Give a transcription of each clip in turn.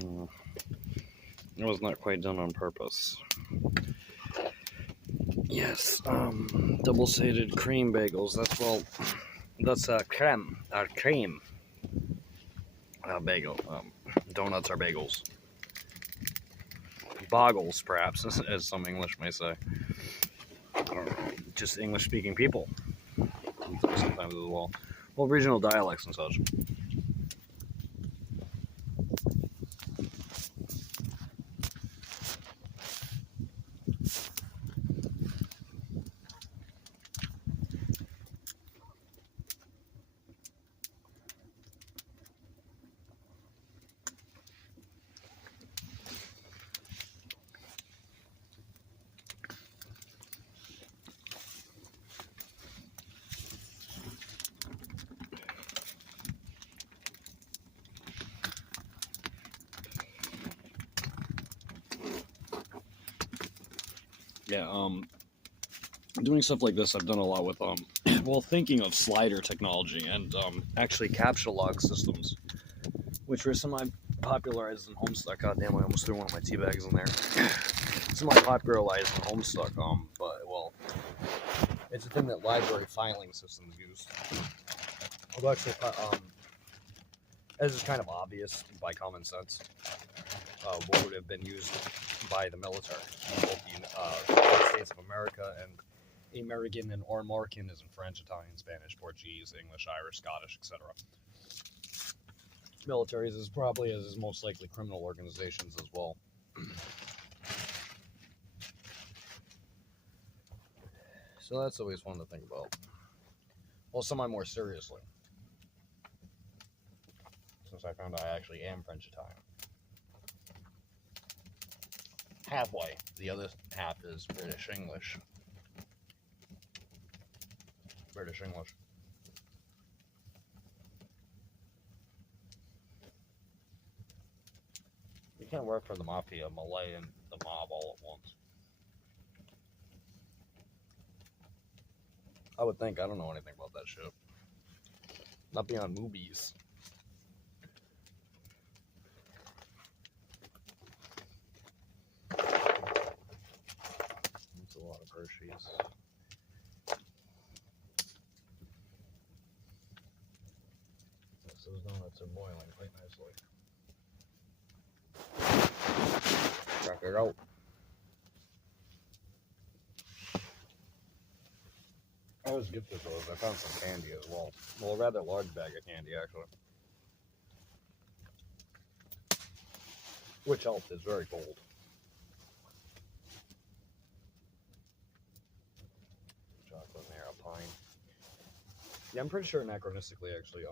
Mm, it was not quite done on purpose. Yes, double-sided cream bagels. That's cream bagel. Donuts are bagels. Boggles, perhaps, as some English may say. I don't know, just English-speaking people sometimes as well. Well, regional dialects and such. Yeah, doing stuff like this, I've done a lot with well, thinking of slider technology and actually capture log systems, which were semi-popularized in Homestuck. God damn, I almost threw one of my tea bags in there. Semi-popularized in Homestuck, but well, it's a thing that library filing systems use. Although actually, as is kind of obvious by common sense, what would have been used by the military, both the United States of America and American and or American is in French, Italian, Spanish, Portuguese, English, Irish, Scottish, etc. Militaries is probably as is most likely criminal organizations as well. So that's always fun to think about. Well, semi more seriously, since I found out I actually am French Italian. Halfway. The other half is British English. British English. You can't work for the mafia, Malay, and the mob all at once. I would think. I don't know anything about that shit. Not beyond movies. That's a lot of Hershey's. Yes, those donuts are boiling quite nicely. Check it out. I was gifted those. I found some candy as well. Well, a rather large bag of candy, actually. Which helped. It's very cold. Chocolate there, a pine. Yeah, I'm pretty sure anachronistically, actually,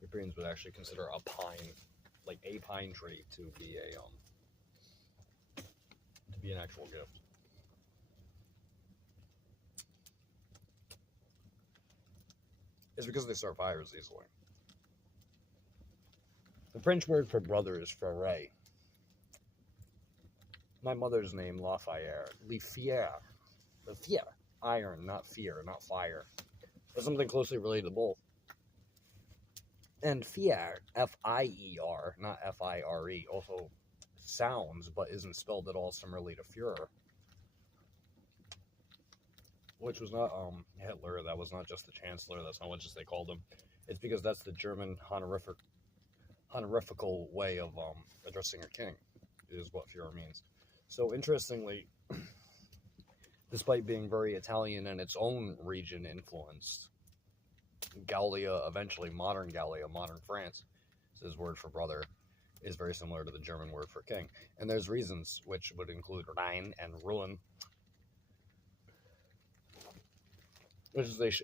Europeans would actually consider a pine, like a pine tree, to be an actual gift. It's because they start fires easily. The French word for brother is frère. My mother's name, Lafayette. Lifier. Lifier. Iron, not fear, not fire. But something closely related to both. And fier, F-I-E-R, not F-I-R-E, also sounds, but isn't spelled at all similarly to Führer. Which was not Hitler, that was not just the Chancellor, that's not what just they called him. It's because that's the German honorifical way of addressing a king, is what Führer means. So interestingly, despite being very Italian and its own region influenced, Gallia, eventually modern Gallia, modern France, his word for brother, is very similar to the German word for king. And there's reasons, which would include Rhine and Ruin, which is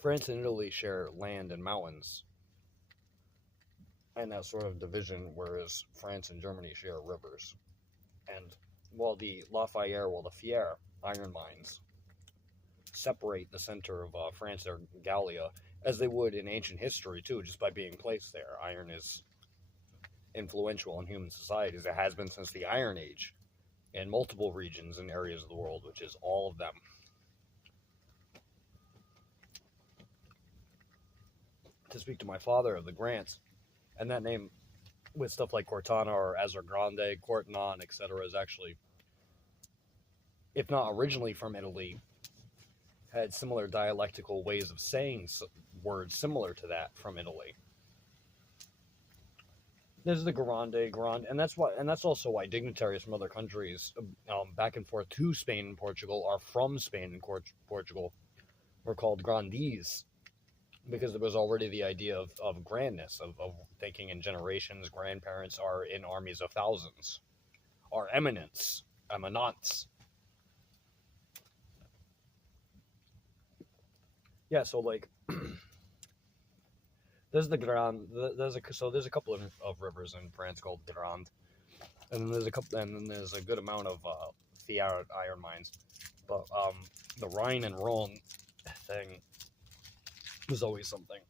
France and Italy share land and mountains, and that sort of division, whereas France and Germany share rivers. And while the Fier iron mines separate the center of France or Gallia, as they would in ancient history too, just by being placed there. Iron is influential in human societies. It has been since the Iron Age in multiple regions and areas of the world, which is all of them. to speak to my father of the Grants, and that name with stuff like Cortana or Azergrande, Cortanon, etc. is actually, if not originally from Italy, had similar dialectical ways of saying words similar to that from Italy. There's the Grande, and that's also why dignitaries from other countries, back and forth to Spain and Portugal, are from Spain and Portugal, were called grandees, because there was already the idea of grandness, of thinking in generations. Grandparents are in armies of thousands, are eminence, eminence. Yeah, so like, there's the Grand. There's a couple of rivers in France called Grand, and then there's a good amount of Fiat iron mines, but the Rhine and Rhone thing was always something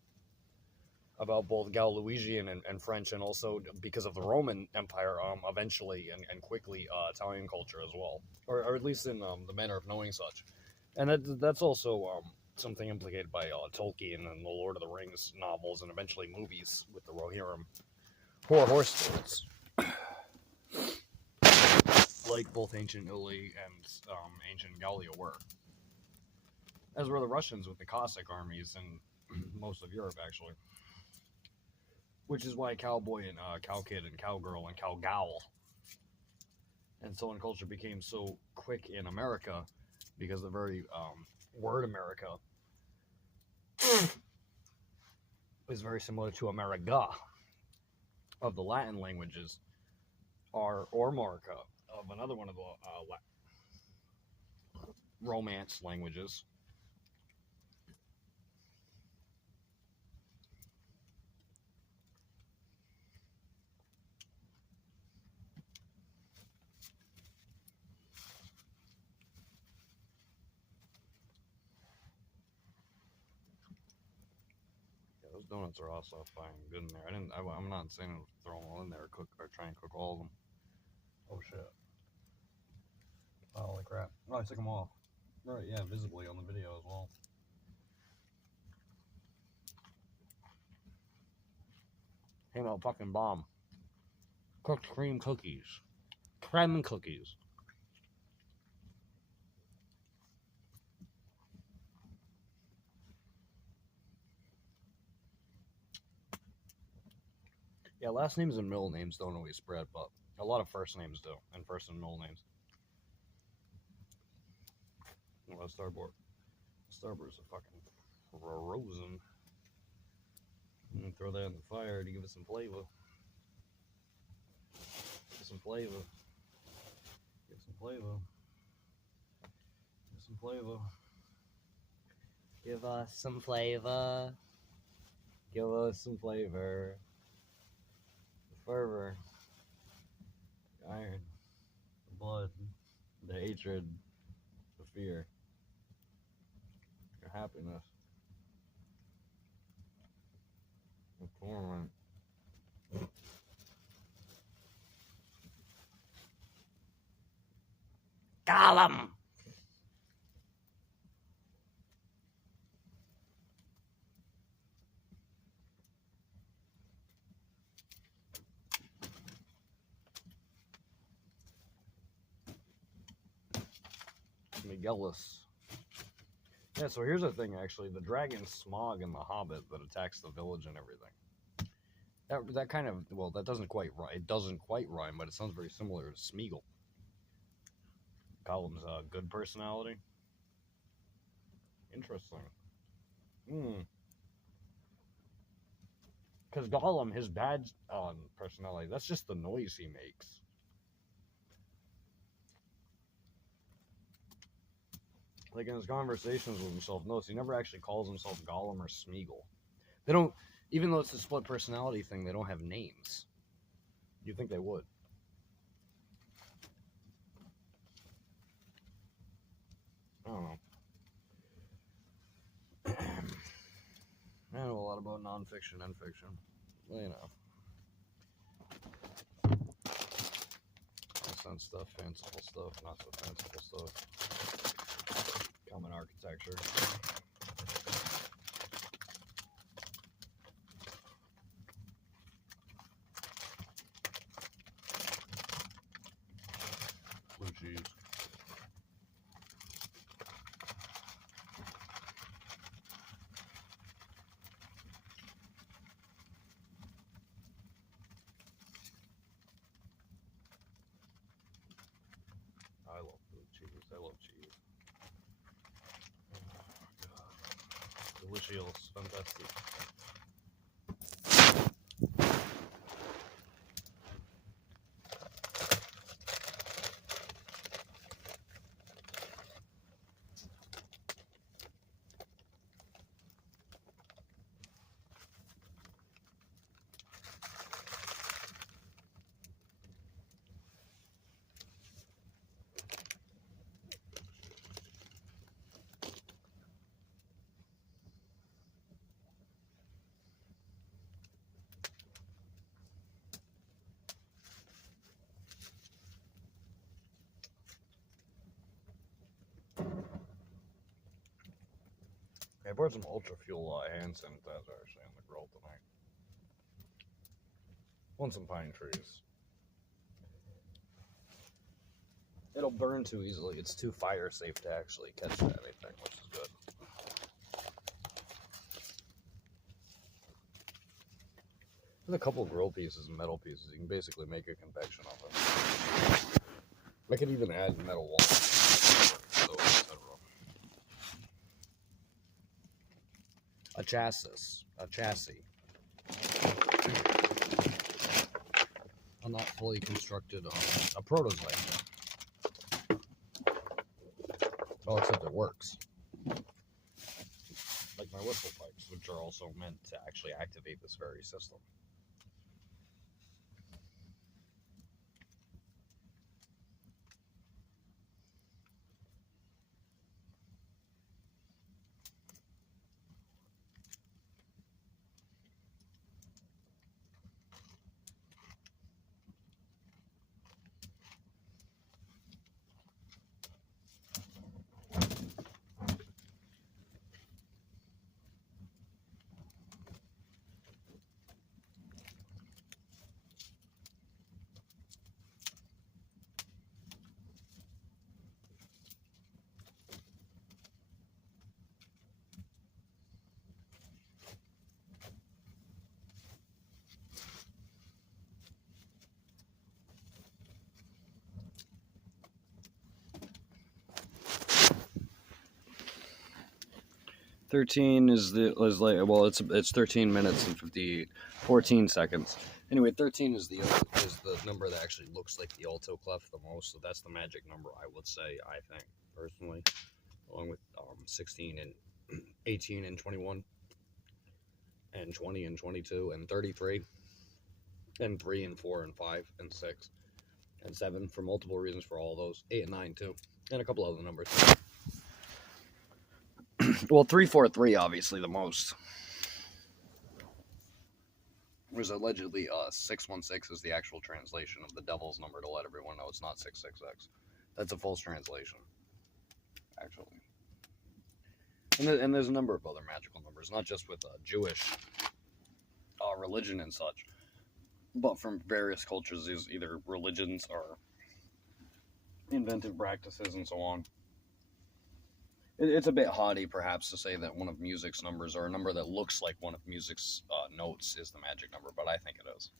about both Gallo-Louisian and French, and also because of the Roman Empire, eventually and quickly Italian culture as well, or at least in the manner of knowing such, and that's also something implicated by Tolkien and the Lord of the Rings novels, and eventually movies with the Rohirrim, who are horse spirits, like both ancient Italy and ancient Gallia were, as were the Russians with the Cossack armies and most of Europe, actually. Which is why cowboy and cow kid and cowgirl and cowgal and so on culture became so quick in America, because the very word America is very similar to America of the Latin languages, or Marca of another one of the Romance languages. Those donuts are also fine, good in there. I'm not saying throw them all in there or try and cook all of them. Oh shit! Holy crap! Oh, I took them off. Right, yeah, visibly on the video as well. Came out fucking bomb. Cooked cream cookies, creme cookies. Yeah, last names and middle names don't always spread, but a lot of first names do, and first and middle names. Well, Starboard. Starboard's a fucking frozen. Throw that in the fire to give it some flavor. Get some flavor. Get some flavor. Get some flavor. Give us some flavor. Give us some flavor. The fervor. The iron. The blood. The hatred. The fear. Your happiness. The torment. Gollum! Miguelis. Yeah, so here's the thing, actually. The dragon Smog in The Hobbit that attacks the village and everything. That kind of, well, that doesn't quite rhyme. It doesn't quite rhyme, but it sounds very similar to Smeagol. Gollum's a good personality. Interesting. Because Gollum, his bad personality, that's just the noise he makes. Like in his conversations with himself, notice he never actually calls himself Gollum or Smeagol. They don't, even though it's a split personality thing, they don't have names. You'd think they would. I don't know. I know a lot about nonfiction and fiction. Well, you know. Sense stuff, fanciful stuff, not so fanciful stuff. Common architecture. shields. Fantastic. I brought some Ultra Fuel hand sanitizer actually on the grill tonight. On some pine trees. It'll burn too easily. It's too fire safe to actually catch anything, which is good. With a couple grill pieces and metal pieces, you can basically make a convection of it. I could even add metal walls, so, etc. A chassis. A not fully constructed, a prototype. Oh, except it works. Like my whistle pipes, which are also meant to actually activate this very system. It's 13 minutes and 14 seconds. Anyway, 13 is the number that actually looks like the alto clef the most, so that's the magic number, I would say, I think, personally, along with 16 and 18 and 21 and 20 and 22 and 33 and 3 and 4 and 5 and 6 and 7 for multiple reasons for all those, 8 and 9 too, and a couple other numbers. Well, 343 obviously the most. There's allegedly 616 is the actual translation of the devil's number to let everyone know it's not 666. That's a false translation, actually. And there's a number of other magical numbers, not just with Jewish religion and such, but from various cultures, these either religions or inventive practices and so on. It's a bit haughty, perhaps, to say that one of music's numbers, or a number that looks like one of music's notes, is the magic number, but I think it is.